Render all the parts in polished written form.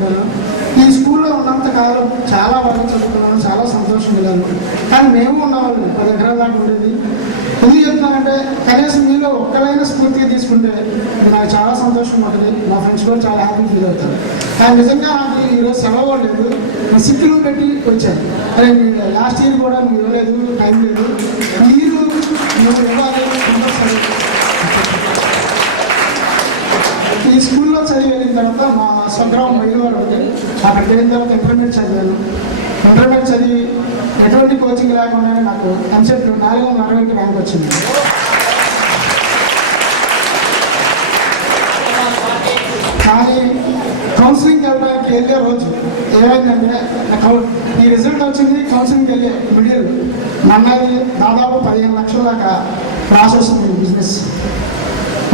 చదువుకున్నాను. ఈ స్కూల్లో ఉన్నంత కాలం చాలా బాగా చదువుకున్నాను, చాలా సంతోషం కలిగాను. కానీ మేము ఉన్నవాళ్ళు 10 ఎకరాల దాకా ఉండేది. ఎందుకు చెప్తున్నానంటే కనీసం మీలో ఒక్కలైనా స్ఫూర్తిగా తీసుకుంటే నాకు చాలా సంతోషంగా ఉంటుంది. మా ఫ్రెండ్స్ కూడా చాలా హ్యాపీ ఫీల్ అవుతారు. కానీ నిజంగా నాకు ఈరోజు సెలవు కూడా లేదు, సిక్కులు పెట్టి వచ్చాను. అరే లాస్ట్ ఇయర్ కూడా నువ్వు ఇవ్వలేదు, టైం లేదు, మీరు నువ్వు ఇవ్వాలి. ఈ స్కూల్లో చదివి వెళ్ళిన తర్వాత మా స్వగ్రామం మైలవారు ఉంది. అక్కడికి వెళ్ళిన తర్వాత ఇంటర్మీడియట్ చదివాను. ఇంటర్మీడియట్ చదివి ఎటువంటి కోచింగ్ లేకుండానే నాకు ఎంసెట్ 460 ర్యాంక్ వచ్చింది. కానీ కౌన్సిలింగ్కి వెళ్ళడానికి వెళ్ళే రోజు ఏమైందంటే ఈ రిజల్ట్ వచ్చింది. కౌన్సిలింగ్కి వెళ్ళే మిడిల్ నన్నది దాదాపు 15 లక్షల దాకా ప్రాసెస్ ఉంది బిజినెస్.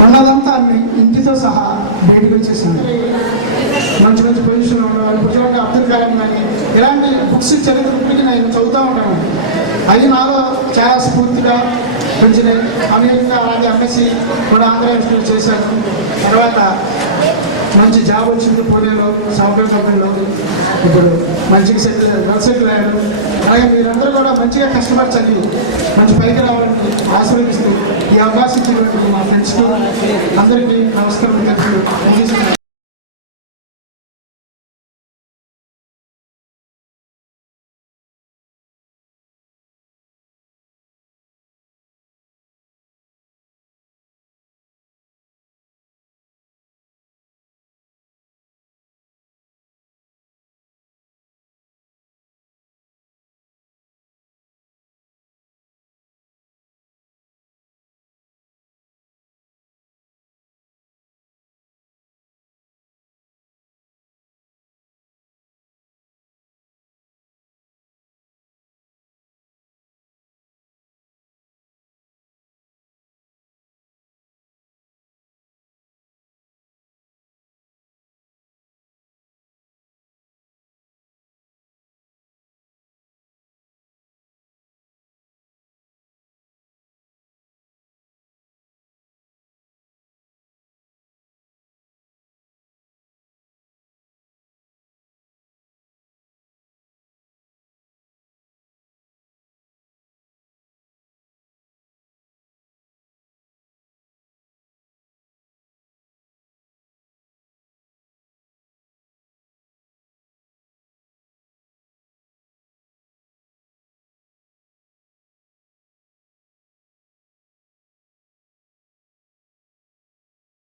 ఉన్నదంతా అన్ని ఇంటితో సహా బయటకు వచ్చేసింది. మంచి మంచి పొజిషన్లో ఉండేవాళ్ళు పుస్తకాలు అబ్దుల్ కలాం కానీ ఇలాంటి బుక్స్ చరిత్రకి నేను చదువుతూ ఉంటాను. అది నాలో చాలా స్ఫూర్తిగా పెంచినాయి. అమెరికా అలాగే ఎంఎస్సీ కూడా ఆంధ్ర యూనివర్సిటీ చేశాను. తర్వాత మంచి జాబ్ వచ్చింది పూణేలో సాఫ్ట్వేర్ కంపెనీలో. ఇప్పుడు మంచిగా సెటిల్ అయ్యాడు. అలాగే మీరందరూ కూడా మంచిగా కష్టపడి చదివి మంచి పైకి రావాలని ఆశీర్వదిస్తూ ఈ అవకాశం ఇచ్చినటువంటి మా ఫ్రెండ్స్కు అందరికీ నమస్కారం.